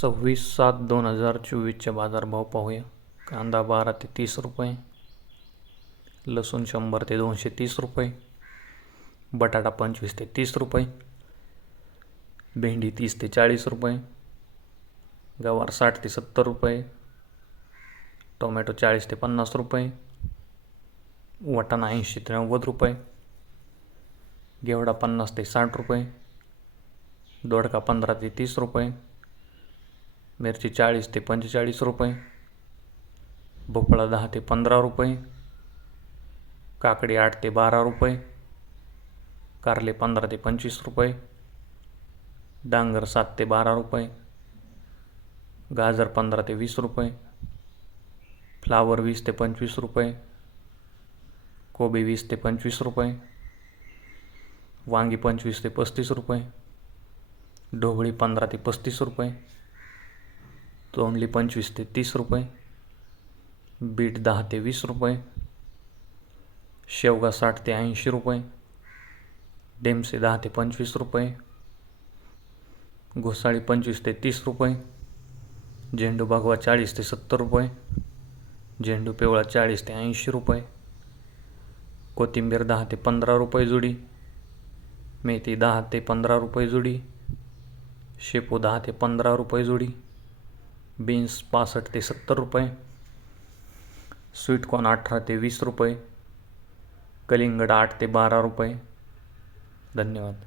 सव्वीस सात दोन हज़ार चोवीसचे बाजारभाव पाहूया. कांदा बारा ते तीस रुपये, लसूण शंभर ते दोनशे तीस रुपये, बटाटा पंचवीस ते तीस रुपये, भेंडी तीस ते चाळीस रुपये, गवार साठ ते सत्तर रुपये, टोमॅटो चाळीस ते पन्नास रुपये, वाटाणा ऐंशी ते नव्वद रुपये, घेवडा पन्नास ते साठ रुपये, दोडका पंधरा ते तीस रुपये मिरची चाळीस ते पंचेचाळीस रुपये भोपळा दहा ते पंधरा रुपये काकडी आठ ते बारा रुपये कारले पंधरा ते पंचवीस रुपये डांगर सात ते बारा रुपये गाजर पंधरा ते वीस रुपये फ्लावर वीस ते पंचवीस रुपये कोबी वीस ते पंचवीस रुपये वांगी पंचवीस ते पस्तीस रुपये ढोबळी पंधरा ते पस्तीस रुपये तोंडली पंचवीस ते तीस रुपये. बीट दहा ते वीस रुपये. शेवगा साठ ते ऐंशी रुपये. डेमसे दहा ते पंचवीस रुपये. घोसाळी पंचवीस ते तीस रुपये. झेंडू बागवा चाळीस ते सत्तर रुपये. झेंडू पिवळा चाळीस ते ऐंशी रुपये. कोथिंबीर दहा ते पंधरा रुपये जुडी. मेथी दहा ते पंधरा रुपये जुडी. शेपू दहा ते पंधरा रुपये जुडी. बीन्स पासष्ट ते सत्तर रुपये. स्वीटकॉर्न अठरा ते वीस रुपये. कलिंगड आठ ते बारा रुपये. धन्यवाद.